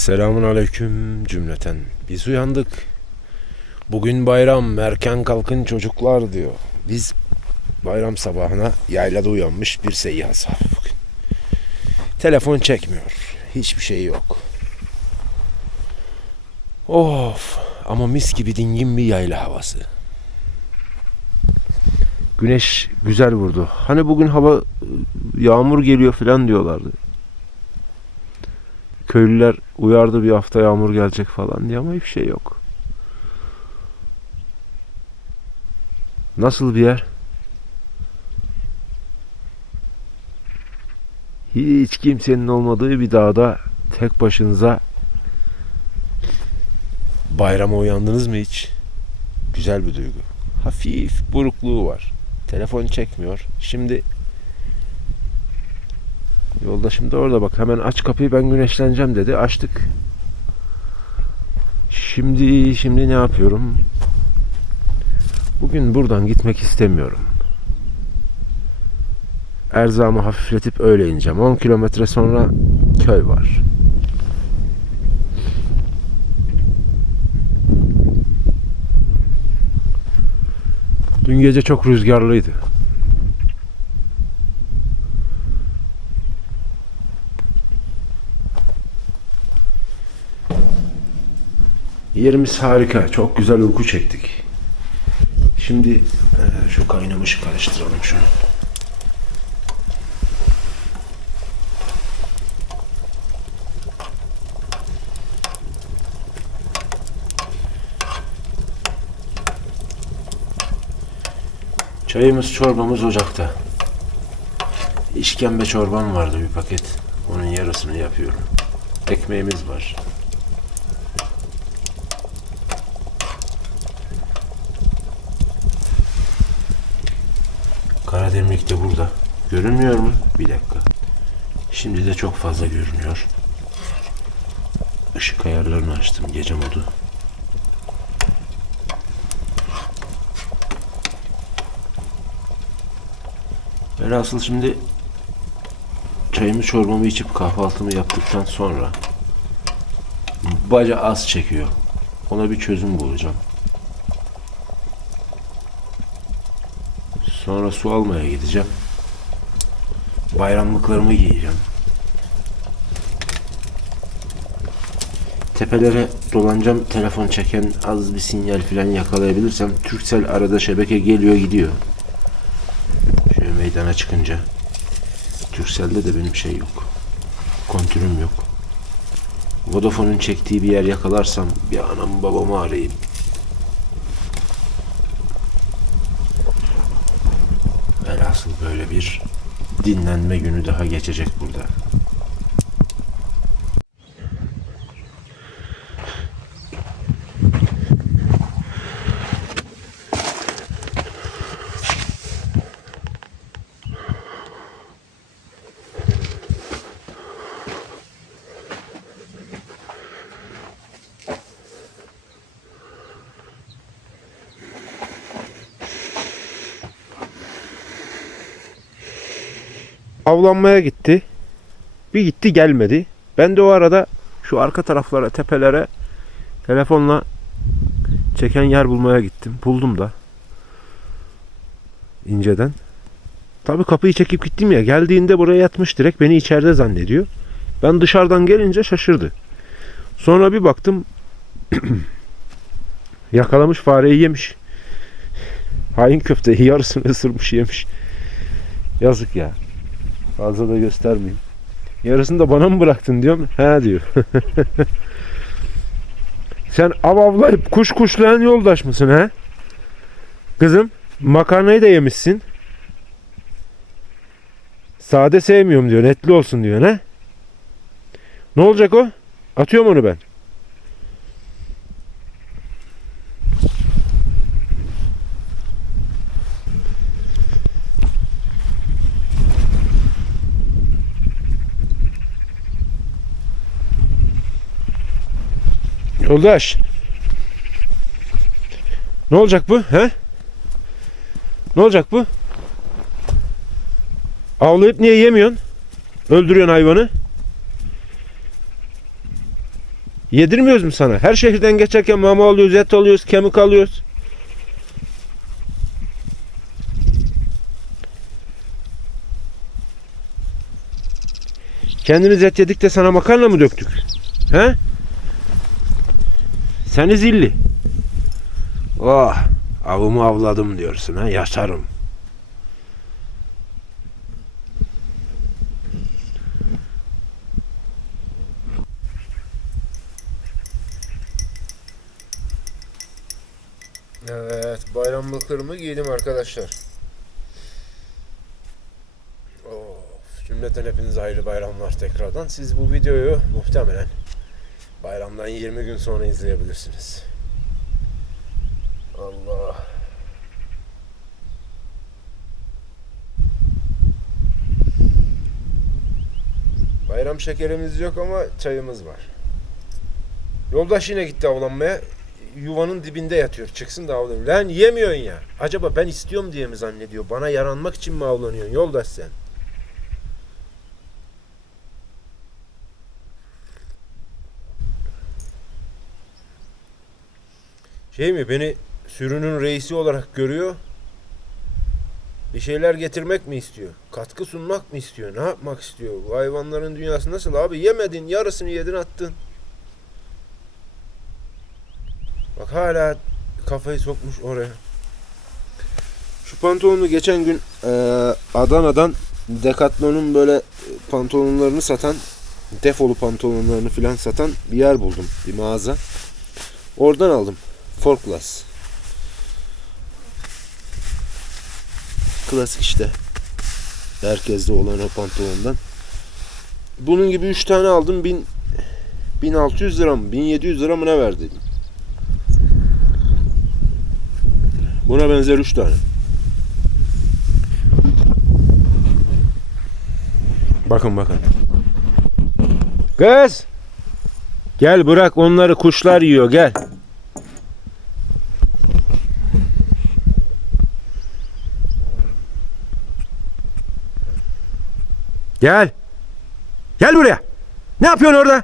Selamun aleyküm cümleten. Biz uyandık. Bugün bayram, erken kalkın çocuklar diyor. Biz bayram sabahına yaylada uyanmış bir seyyahız abi bugün. Telefon çekmiyor. Hiçbir şey yok. Of ama mis gibi dingin bir yayla havası. Güneş güzel vurdu. Hani bugün hava ıı, yağmur geliyor falan diyorlardı. Köylüler uyardı bir hafta yağmur gelecek falan diye ama hiçbir şey yok. Nasıl bir yer? Hiç kimsenin olmadığı bir dağda tek başınıza bayrama uyandınız mı hiç? Güzel bir duygu. Hafif burukluğu var. Telefon çekmiyor. Şimdi Yoldaşım da orada bak hemen aç kapıyı ben güneşleneceğim dedi. Açtık. Şimdi şimdi ne yapıyorum? Bugün buradan gitmek istemiyorum. Erzamı hafifletip öyle ineceğim. 10 kilometre sonra köy var. Dün gece çok rüzgarlıydı. Yerimiz harika. Çok güzel uyku çektik. Şimdi e, şu kaynamışı karıştıralım şunu. Çayımız çorbamız ocakta. İşkembe çorbam vardı bir paket. Onun yarısını yapıyorum. Ekmeğimiz var. De burada. Görünmüyor mu? Bir dakika. Şimdi de çok fazla görünüyor. Işık ayarlarını açtım. Gece modu. Velhasıl şimdi çayımı çorbamı içip kahvaltımı yaptıktan sonra baca az çekiyor. Ona bir çözüm bulacağım. Sonra su almaya gideceğim. Bayramlıklarımı giyeceğim. Tepelere dolanacağım. Telefon çeken az bir sinyal falan yakalayabilirsem Turkcell arada şebeke geliyor gidiyor. Şöyle meydana çıkınca. Turkcell'de de benim şey yok. Kontürüm yok. Vodafone'un çektiği bir yer yakalarsam bir anam babamı arayayım. Velhasıl böyle bir dinlenme günü daha geçecek burada. Avlanmaya gitti. Bir gitti gelmedi. Ben de o arada şu arka taraflara, tepelere telefonla çeken yer bulmaya gittim. Buldum da. inceden. Tabii kapıyı çekip gittim ya. Geldiğinde buraya yatmış direkt. Beni içeride zannediyor. Ben dışarıdan gelince şaşırdı. Sonra bir baktım yakalamış fareyi yemiş. Hain köfteyi yarısını ısırmış yemiş. Yazık ya. Fazla da göstermeyeyim. Yarısını da bana mı bıraktın diyorum. He diyor. Sen av avlayıp kuş kuşlayan yoldaş mısın he? Kızım makarnayı da yemişsin. Sade sevmiyorum diyor. Etli olsun diyor ne? Ne olacak o? Atıyorum onu ben. Yoldaş. Ne olacak bu? He? Ne olacak bu? Avlayıp niye yemiyorsun? Öldürüyorsun hayvanı. Yedirmiyoruz mu sana? Her şehirden geçerken mama alıyoruz, et alıyoruz, kemik alıyoruz. Kendimiz et yedik de sana makarna mı döktük? He? Seni zilli. Oh, avımı avladım diyorsun ha, yaşarım. Evet, bayramlıklarımı giydim arkadaşlar. Of, cümleten hepinize hayırlı bayramlar tekrardan. Siz bu videoyu muhtemelen bayramdan 20 gün sonra izleyebilirsiniz. Allah. Bayram şekerimiz yok ama çayımız var. Yoldaş yine gitti avlanmaya. Yuvanın dibinde yatıyor. Çıksın da avlanıyor. Lan yemiyorsun ya. Acaba ben istiyorum diye mi zannediyor? Bana yaranmak için mi avlanıyorsun yoldaş sen? Şey mi beni sürünün reisi olarak görüyor? Bir şeyler getirmek mi istiyor? Katkı sunmak mı istiyor? Ne yapmak istiyor? Bu hayvanların dünyası nasıl abi? Yemedin, yarısını yedin attın. Bak hala kafayı sokmuş oraya. Şu pantolonu geçen gün eee, Adana'dan Decathlon'un böyle e, pantolonlarını satan defolu pantolonlarını filan satan bir yer buldum. Bir mağaza. Oradan aldım. Four Class. Klasik işte. Herkeste olan o pantolondan. Bunun gibi 3 tane aldım. 1000 1600 lira mı? 1700 lira mı ne verdiydim? Buna benzer 3 tane. Bakın bakın. Kız! Gel bırak onları kuşlar yiyor gel. Gel. Gel buraya. Ne yapıyorsun orada?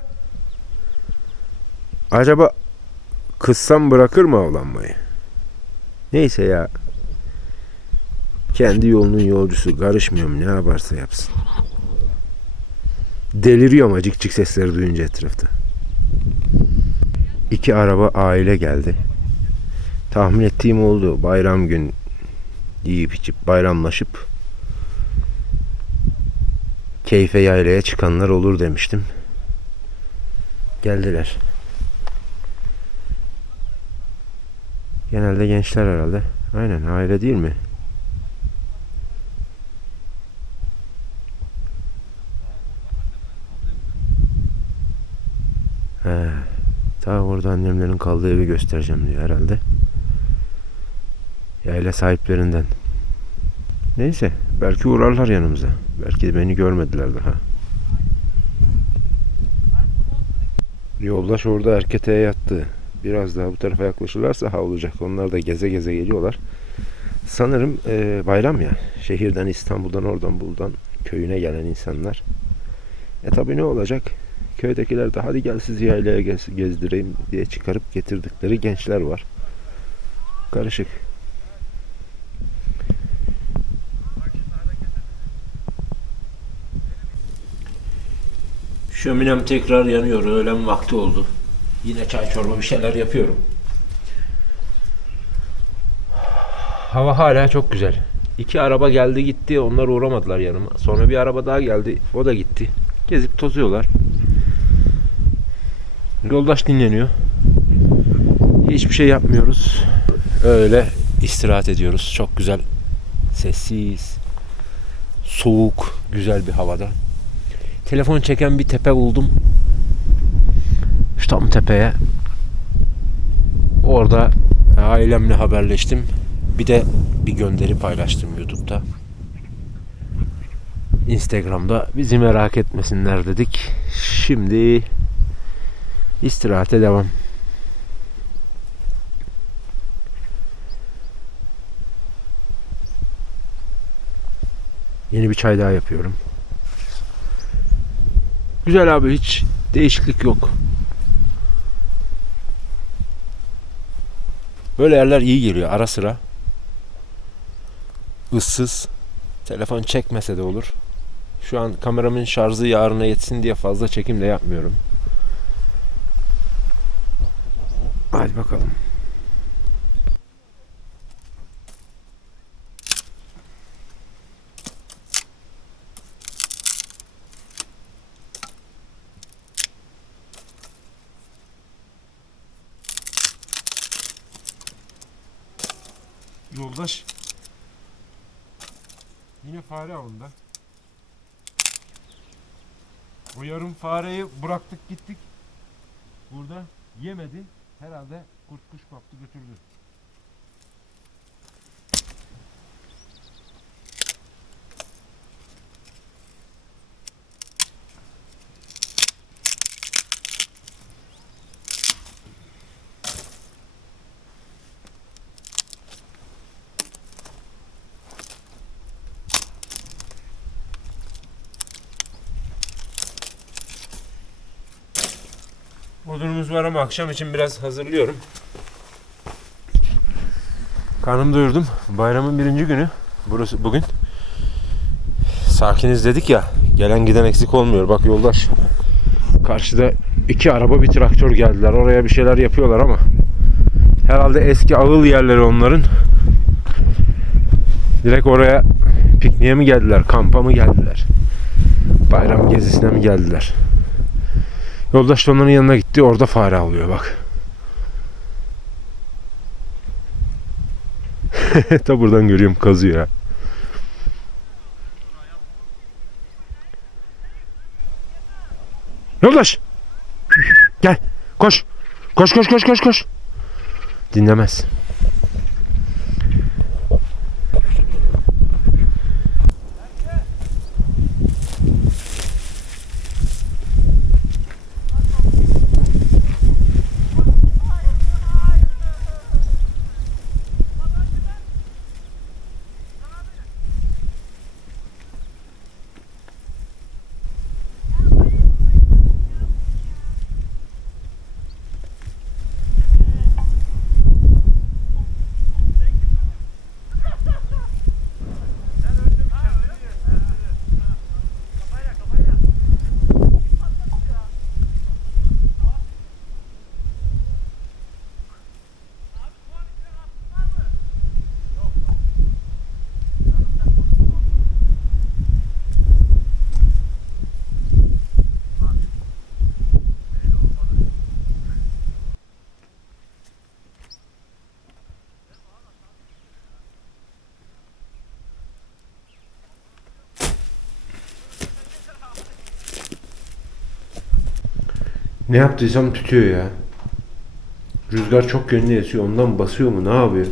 Acaba kızsam bırakır mı avlanmayı? Neyse ya. Kendi yolunun yolcusu. Karışmıyorum ne yaparsa yapsın. Deliriyorum acık cik sesleri duyunca etrafta. İki araba aile geldi. Tahmin ettiğim oldu. Bayram gün yiyip içip bayramlaşıp keyfe yaylaya çıkanlar olur demiştim. Geldiler. Genelde gençler herhalde. Aynen aile değil mi? He. Ta orada annemlerin kaldığı evi göstereceğim diyor herhalde. Yayla sahiplerinden. Neyse belki uğrarlar yanımıza. Belki de beni görmediler daha. Yoldaş orada erketeye yattı. Biraz daha bu tarafa yaklaşırlarsa havlayacak. Onlar da geze geze geliyorlar. Sanırım e, bayram ya. Şehirden, İstanbul'dan, oradan, buradan köyüne gelen insanlar. E tabi ne olacak? Köydekiler de hadi gel sizi yaylaya gez, gezdireyim diye çıkarıp getirdikleri gençler var. Karışık. Şöminem tekrar yanıyor. Öğlen vakti oldu. Yine çay çorba bir şeyler yapıyorum. Hava hala çok güzel. İki araba geldi gitti. Onlar uğramadılar yanıma. Sonra bir araba daha geldi. O da gitti. Gezip tozuyorlar. Yoldaş dinleniyor. Hiçbir şey yapmıyoruz. Öyle istirahat ediyoruz. Çok güzel. Sessiz. Soğuk. Güzel bir havada. Telefon çeken bir tepe buldum. Şu tam tepeye. Orada ailemle haberleştim. Bir de bir gönderi paylaştım YouTube'da. Instagram'da bizi merak etmesinler dedik. Şimdi istirahate devam. Yeni bir çay daha yapıyorum. Güzel abi hiç değişiklik yok. Böyle yerler iyi geliyor ara sıra. Issız. Telefon çekmese de olur. Şu an kameramın şarjı yarına yetsin diye fazla çekim de yapmıyorum. Hadi bakalım. Fare avında. O yarım fareyi bıraktık gittik. Burada yemedi. Herhalde kurt kuş kaptı götürdü. Odunumuz var ama akşam için biraz hazırlıyorum. Karnımı doyurdum. Bayramın birinci günü. Burası bugün. Sakiniz dedik ya. Gelen giden eksik olmuyor. Bak yoldaş. Karşıda iki araba bir traktör geldiler. Oraya bir şeyler yapıyorlar ama. Herhalde eski ağıl yerleri onların. Direkt oraya pikniğe mi geldiler? Kampa mı geldiler? Bayram gezisine mi geldiler? Yoldaş da onların yanına gitti. Orada fare avlıyor bak. Ta buradan görüyorum kazıyor. Yoldaş. Gel. Koş. Koş koş koş koş koş. Dinlemez. Ne yaptıysam tutuyor ya. Rüzgar çok yönlü esiyor. Ondan basıyor mu? Ne yapıyor?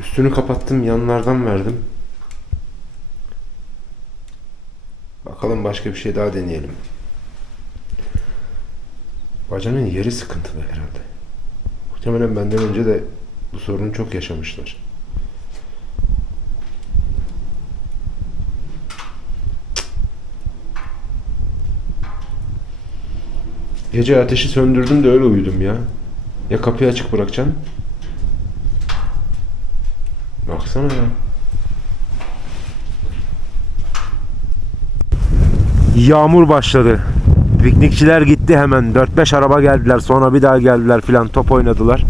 Üstünü kapattım. Yanlardan verdim. Bakalım başka bir şey daha deneyelim. Bacanın yeri sıkıntılı herhalde. Muhtemelen benden önce de bu sorunu çok yaşamışlar. Gece ateşi söndürdüm de öyle uyudum ya. Ya kapıyı açık bırakacaksın. Baksana ya. Yağmur başladı. Piknikçiler gitti hemen. 4-5 araba geldiler. Sonra bir daha geldiler filan top oynadılar.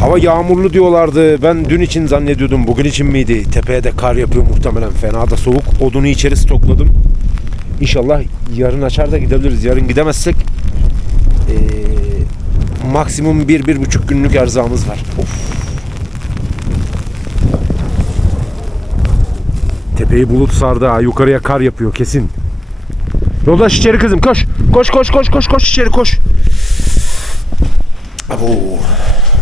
Hava yağmurlu diyorlardı. Ben dün için zannediyordum. Bugün için miydi? Tepeye de kar yapıyor muhtemelen. Fena da soğuk. Odunu içeri stokladım. İnşallah yarın açar da gidebiliriz. Yarın gidemezsek eee, maksimum bir, bir buçuk günlük erzağımız var. Of. Tepeyi bulut sardı ha. Yukarıya kar yapıyor kesin. Yoldaş içeri kızım koş. Koş koş koş koş koş içeri koş. Abo.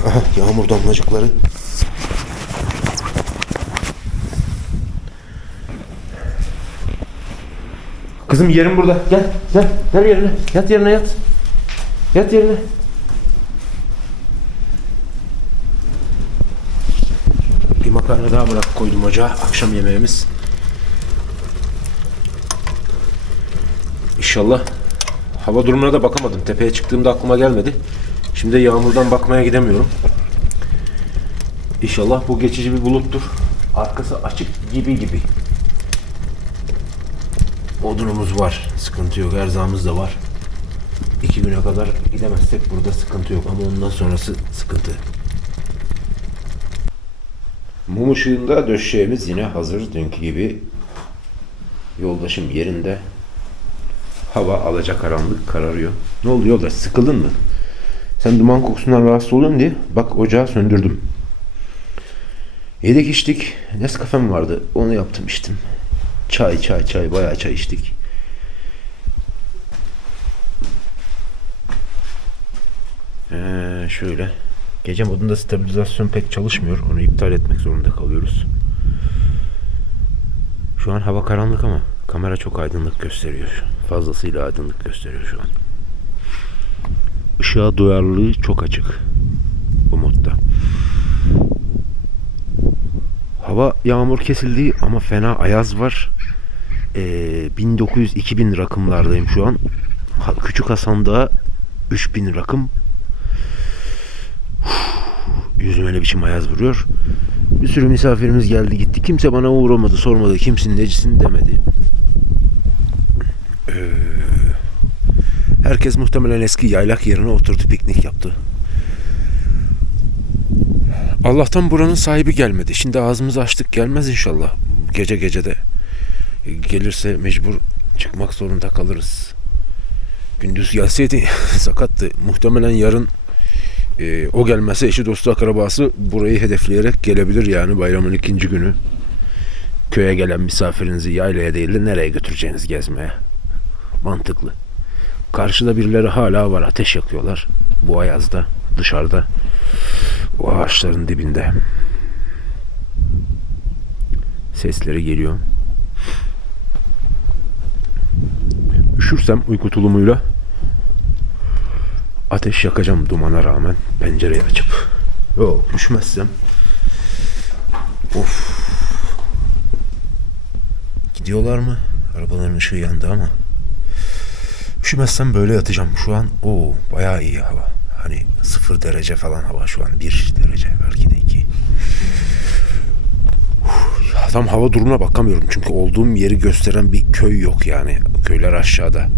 Aha, yağmur damlacıkları. Kızım yerim burada. Gel, gel. Gel yerine. Yat yerine yat. Yat yerine. Bir makarna daha bırak koydum ocağa. Akşam yemeğimiz. İnşallah Hava durumuna da bakamadım. Tepeye çıktığımda aklıma gelmedi. Şimdi yağmurdan bakmaya gidemiyorum. İnşallah bu geçici bir buluttur. Arkası açık gibi gibi. Odunumuz var. Sıkıntı yok. Erzağımız da var. İki güne kadar gidemezsek burada sıkıntı yok. Ama ondan sonrası sıkıntı. Mum ışığında döşeğimiz yine hazır. Dünkü gibi yoldaşım yerinde. Hava alacakaranlık kararıyor. Ne oldu yoldaş sıkıldın mı? Sen duman kokusundan rahatsız oluyorsun diye bak ocağı söndürdüm. Yedik içtik. Nescafe'm vardı. Onu yaptım içtim. Çay çay çay bayağı çay içtik. Ee, şöyle. Gece modunda stabilizasyon pek çalışmıyor. Onu iptal etmek zorunda kalıyoruz. Şu an hava karanlık ama kamera çok aydınlık gösteriyor. Fazlasıyla aydınlık gösteriyor şu an. Işığa duyarlılığı çok açık bu modda. Hava yağmur kesildi ama fena ayaz var. Ee, 1900-2000 rakımlardayım şu an. Küçük Hasan'da 3000 rakım. Yüzüme ne biçim ayaz vuruyor. Bir sürü misafirimiz geldi gitti. Kimse bana uğramadı, sormadı. Kimsin, necisin demedi. Ee, herkes muhtemelen eski yaylak yerine oturdu, piknik yaptı. Allah'tan buranın sahibi gelmedi. Şimdi ağzımızı açtık gelmez inşallah. Gece gece de gelirse mecbur çıkmak zorunda kalırız. Gündüz gelseydi sakattı. Muhtemelen yarın e, o gelmese eşi dostu akrabası burayı hedefleyerek gelebilir yani bayramın ikinci günü. Köye gelen misafirinizi yaylaya değil de nereye götüreceğiniz gezmeye. Mantıklı. Karşıda birileri hala var ateş yakıyorlar. Bu ayazda dışarıda. O ağaçların dibinde. Sesleri geliyor. Üşürsem uyku tulumuyla ateş yakacağım dumana rağmen pencereyi açıp. Yok üşümezsem. Of. Gidiyorlar mı? Arabaların ışığı yandı ama. Üşümezsem böyle yatacağım. Şu an o bayağı iyi hava. Hani sıfır derece falan hava şu an. Bir derece belki de iki. Uf, ya Tam hava durumuna bakamıyorum. Çünkü olduğum yeri gösteren bir köy yok yani. Köyler aşağıda.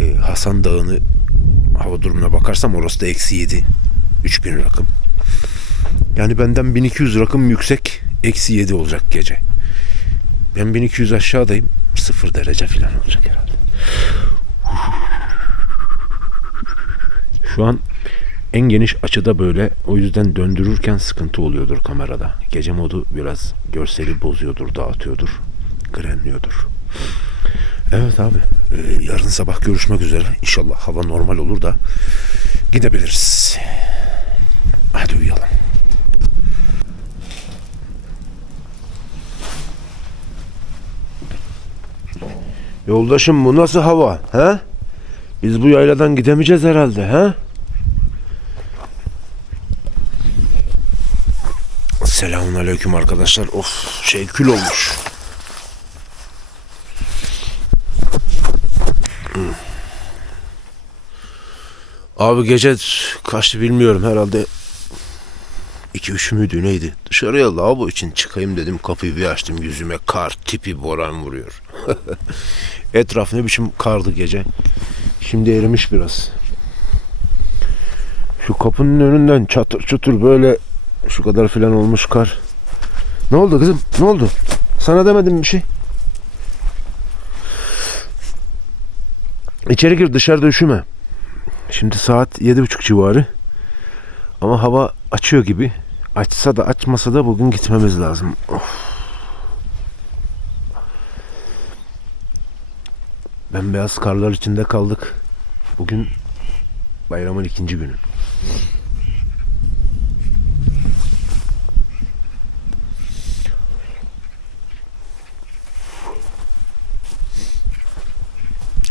Ee, Hasan Dağı'nı hava durumuna bakarsam orası da eksi yedi. 3000 rakım. Yani benden 1200 rakım yüksek. Eksi 7 olacak gece. Ben 1200 aşağıdayım. Sıfır derece falan olacak herhalde. Şu an en geniş açıda böyle. O yüzden döndürürken sıkıntı oluyordur kamerada. Gece modu biraz görseli bozuyordur, dağıtıyordur, grenliyordur. Evet abi. Ee, yarın sabah görüşmek üzere. İnşallah hava normal olur da gidebiliriz. Hadi uyuyalım. Yoldaşım bu nasıl hava? He? Biz bu yayladan gidemeyeceğiz herhalde. He? Selamun aleyküm arkadaşlar. Of şey kül olmuş. Hmm. Abi gece kaçtı bilmiyorum herhalde 2-3 müydü neydi? Dışarıya lavabo için çıkayım dedim kapıyı bir açtım yüzüme kar tipi boran vuruyor. Etraf ne biçim kardı gece. Şimdi erimiş biraz. Şu kapının önünden çatır çutur böyle şu kadar filan olmuş kar. Ne oldu kızım? Ne oldu? Sana demedim bir şey. İçeri gir dışarıda üşüme. Şimdi saat yedi buçuk civarı. Ama hava açıyor gibi. Açsa da açmasa da bugün gitmemiz lazım. Of. Bembeyaz karlar içinde kaldık. Bugün bayramın ikinci günü.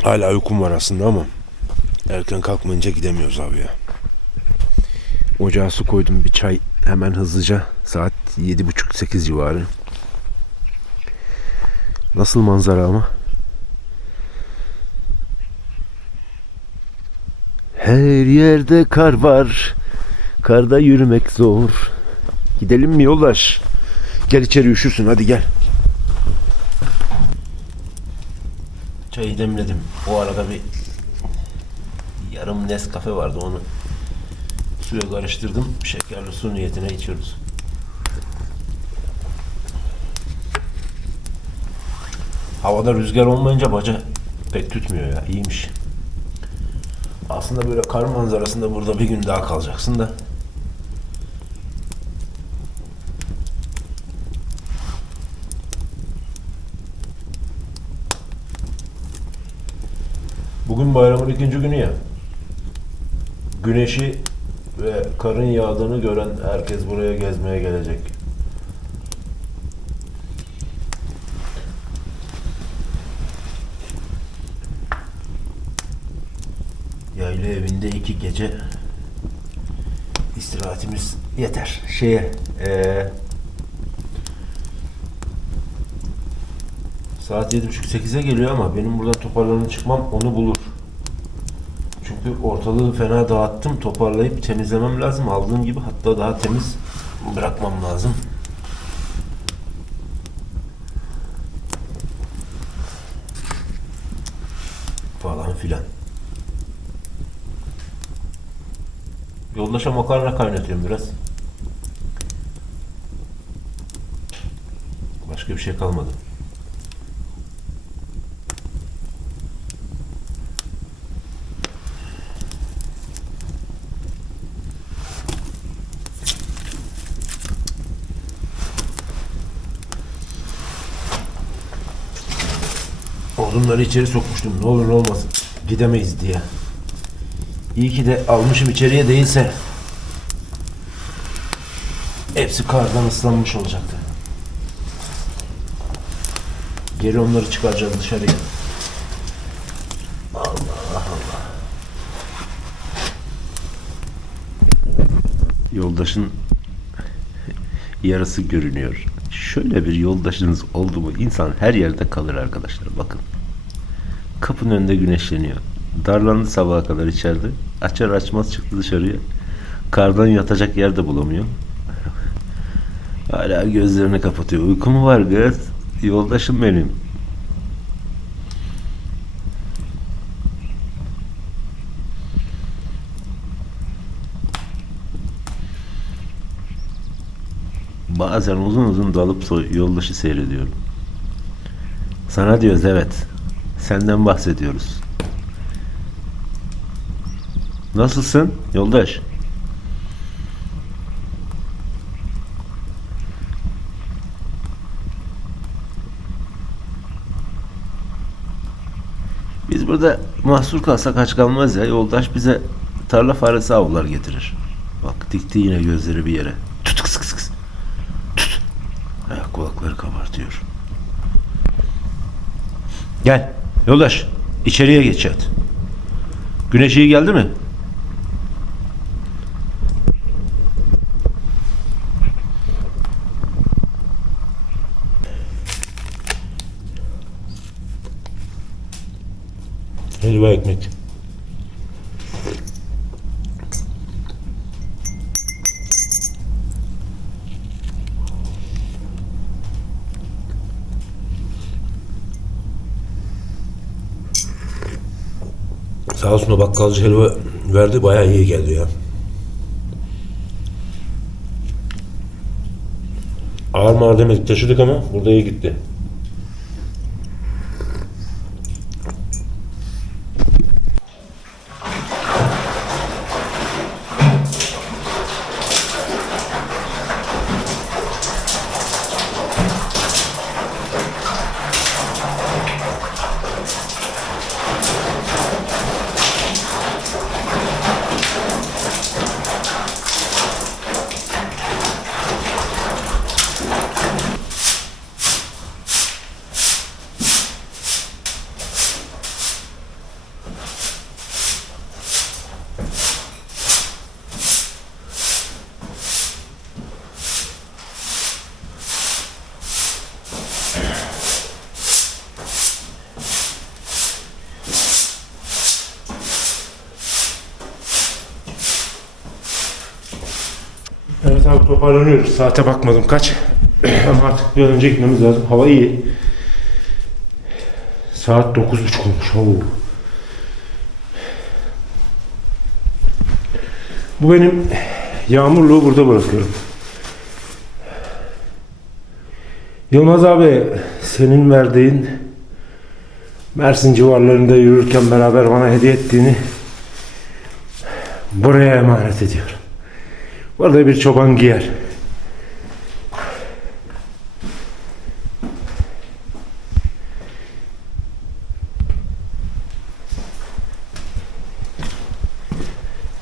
Hala uykum var aslında ama erken kalkmayınca gidemiyoruz abi ya. Ocağa su koydum bir çay hemen hızlıca saat yedi buçuk sekiz civarı. Nasıl manzara ama? Her yerde kar var. Karda yürümek zor. Gidelim mi yoldaş? Gel içeri üşürsün hadi gel. Çayı demledim. O arada bir yarım Nescafe vardı onu suya karıştırdım. Şekerli su niyetine içiyoruz. Havada rüzgar olmayınca baca pek tutmuyor ya. İyiymiş. Aslında böyle kar manzarasında burada bir gün daha kalacaksın da. Bugün bayramın ikinci günü ya. Güneşi ve karın yağdığını gören herkes buraya gezmeye gelecek. Yayla evinde iki gece istirahatimiz yeter. Şeye eee saat 7.30-8'e geliyor ama benim burada toparlanıp çıkmam onu bulur. Çünkü ortalığı fena dağıttım. Toparlayıp temizlemem lazım. Aldığım gibi hatta daha temiz bırakmam lazım. Falan filan. Yoldaşa makarna kaynatıyorum biraz. Başka bir şey kalmadı. Odunları içeri sokmuştum. Ne olur ne olmaz. Gidemeyiz diye. İyi ki de almışım içeriye değilse. Hepsi kardan ıslanmış olacaktı. Geri onları çıkaracağız dışarıya. Allah Allah. Yoldaşın yarısı görünüyor. Şöyle bir yoldaşınız oldu mu insan her yerde kalır arkadaşlar bakın. Kapının önünde güneşleniyor. Darlandı sabaha kadar içeride. Açar açmaz çıktı dışarıya. Kardan yatacak yer de bulamıyor. Hala gözlerini kapatıyor. Uyku mu var kız? Yoldaşım benim. Bazen uzun uzun dalıp yoldaşı seyrediyorum. Sana diyoruz evet. Senden bahsediyoruz. Nasılsın yoldaş? Biz burada mahsur kalsak aç kalmaz ya. Yoldaş bize tarla faresi avlar getirir. Bak dikti yine gözleri bir yere. Tut kıs kıs kıs. Tut. Ayak kulakları kabartıyor. Gel. Yoldaş. içeriye geç yat. Güneş iyi geldi mi? Helva ekmek. Sağ olsun o bakkalcı helva verdi bayağı iyi geldi ya. Ağır mağır demedik taşıdık ama burada iyi gitti. Toparlanıyoruz. Saate bakmadım kaç. Ama artık bir an önce gitmemiz lazım. Hava iyi. Saat 9.30 olmuş. Oo. Bu benim yağmurluğu burada bırakıyorum. Yılmaz abi senin verdiğin Mersin civarlarında yürürken beraber bana hediye ettiğini buraya emanet ediyorum. Burada bir çoban giyer.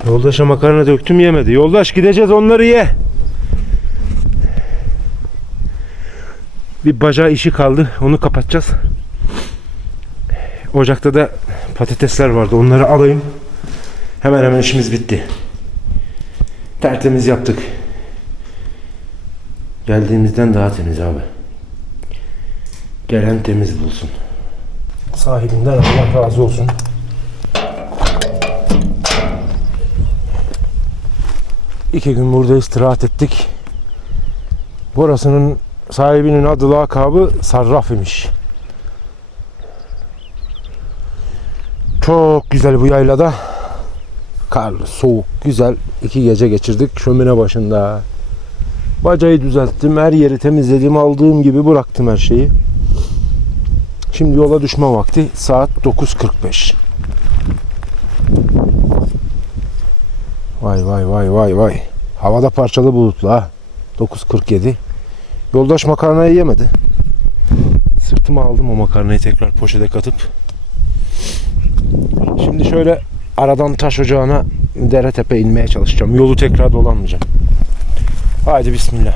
Yoldaşa makarna döktüm yemedi. Yoldaş gideceğiz onları ye. Bir bacağı işi kaldı. Onu kapatacağız. Ocakta da patatesler vardı. Onları alayım. Hemen hemen işimiz bitti. Tertemiz yaptık. Geldiğimizden daha temiz abi. Gelen temiz bulsun. Sahibinden Allah razı olsun. İki gün burada istirahat ettik. Burasının sahibinin adı lakabı Sarraf imiş. Çok güzel bu yaylada. Karlı, soğuk, güzel iki gece geçirdik şömine başında. Bacayı düzelttim, her yeri temizledim, aldığım gibi bıraktım her şeyi. Şimdi yola düşme vakti saat 9.45. Vay vay vay vay vay. Havada parçalı bulutlu ha. 9.47. Yoldaş makarnayı yemedi. Sırtıma aldım o makarnayı tekrar poşete katıp. Şimdi şöyle aradan taş ocağına dere tepe inmeye çalışacağım. Yolu tekrar dolanmayacağım. Haydi bismillah.